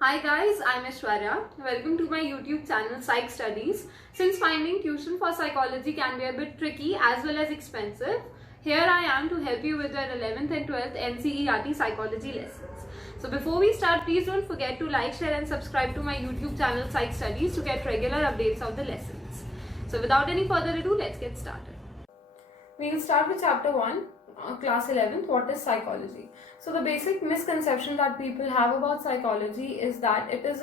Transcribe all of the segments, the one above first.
Hi guys, I'm Aishwarya. Welcome to my YouTube channel Psych Studies. Since finding tuition for psychology can be a bit tricky as well as expensive, here I am to help you with your 11th and 12th NCERT psychology lessons. So before we start, please don't forget to like, share and subscribe to my YouTube channel Psych Studies to get regular updates of the lessons. So without any further ado, let's get started. We will start with chapter 1. Class 11th, what is psychology? So the basic misconception that people have about psychology is that it is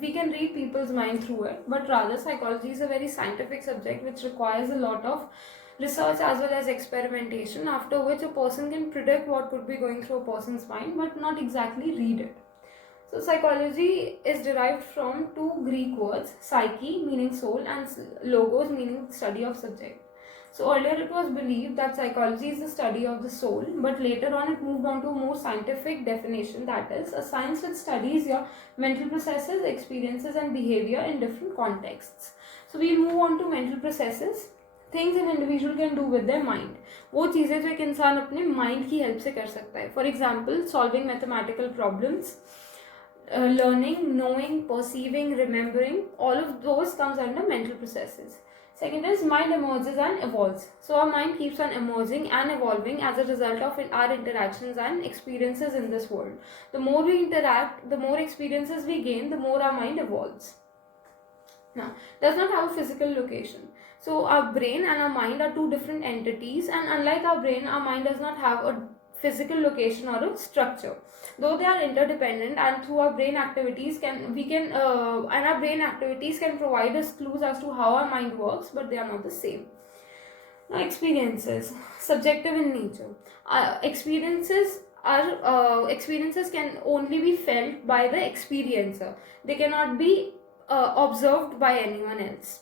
we can read people's mind through it, but rather psychology is a very scientific subject which requires a lot of research as well as experimentation, after which a person can predict what could be going through a person's mind but not exactly read it. So psychology is derived from two Greek words, psyche meaning soul and logos meaning study of subject. So earlier it was believed that psychology is the study of the soul, but later on it moved on to a more scientific definition, that is a science which studies your mental processes, experiences and behavior in different contexts. So we move on to mental processes, things an individual can do with their mind. वो चीज़ें जो एक इंसान अपने mind की help से कर सकता है. For example, solving mathematical problems, learning, knowing, perceiving, remembering, all of those comes under mental processes. Second is mind emerges and evolves. So our mind keeps on emerging and evolving as a result of our interactions and experiences in this world. The more we interact, the more experiences we gain, the more our mind evolves. Now, does not have a physical location. So our brain and our mind are two different entities, and unlike our brain, our mind does not have a physical location or a structure, though they are interdependent, and through our brain activities our brain activities can provide us clues as to how our mind works, but they are not the same. Now, experiences, subjective in nature. Experiences can only be felt by the experiencer. They cannot be observed by anyone else.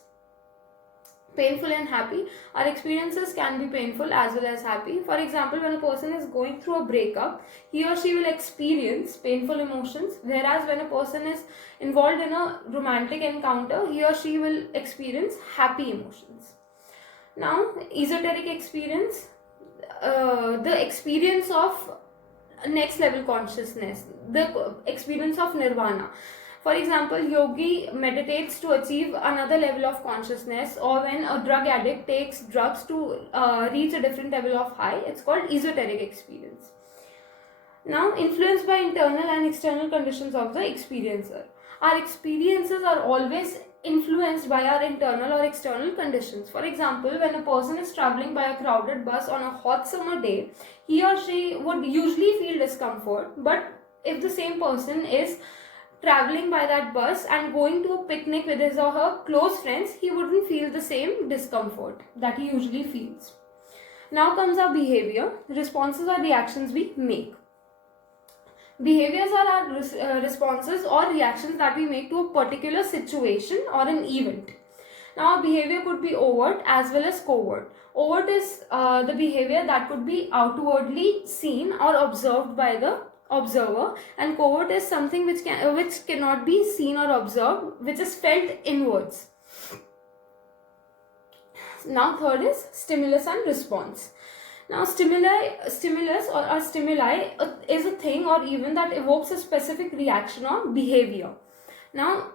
Painful and happy. Our experiences can be painful as well as happy. For example, when a person is going through a breakup, he or she will experience painful emotions, whereas when a person is involved in a romantic encounter, he or she will experience happy emotions. Now, esoteric experience, the experience of next level consciousness, the experience of nirvana. For example, yogi meditates to achieve another level of consciousness, or when a drug addict takes drugs to reach a different level of high, it's called esoteric experience. Now, influenced by internal and external conditions of the experiencer. Our experiences are always influenced by our internal or external conditions. For example, when a person is traveling by a crowded bus on a hot summer day, he or she would usually feel discomfort, but if the same person is traveling by that bus and going to a picnic with his or her close friends, he wouldn't feel the same discomfort that he usually feels. Now comes our behavior, responses or reactions we make. Behaviors are our responses or reactions that we make to a particular situation or an event. Now, our behavior could be overt as well as covert. Overt is the behavior that could be outwardly seen or observed by the observer, and covert is something which cannot be seen or observed, which is felt inwards. Now, third is stimulus and response. Now, stimulus or a stimuli is a thing or event that evokes a specific reaction or behavior. Now,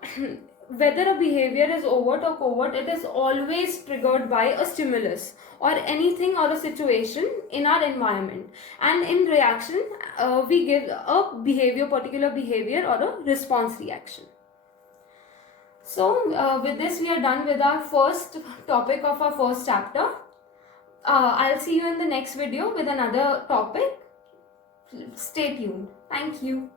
whether a behavior is overt or covert, it is always triggered by a stimulus or anything or a situation in our environment, and in reaction we give a particular behavior or a response reaction. So with this we are done with our first topic of our first chapter. I'll see you in the next video with another topic. Stay tuned. Thank you.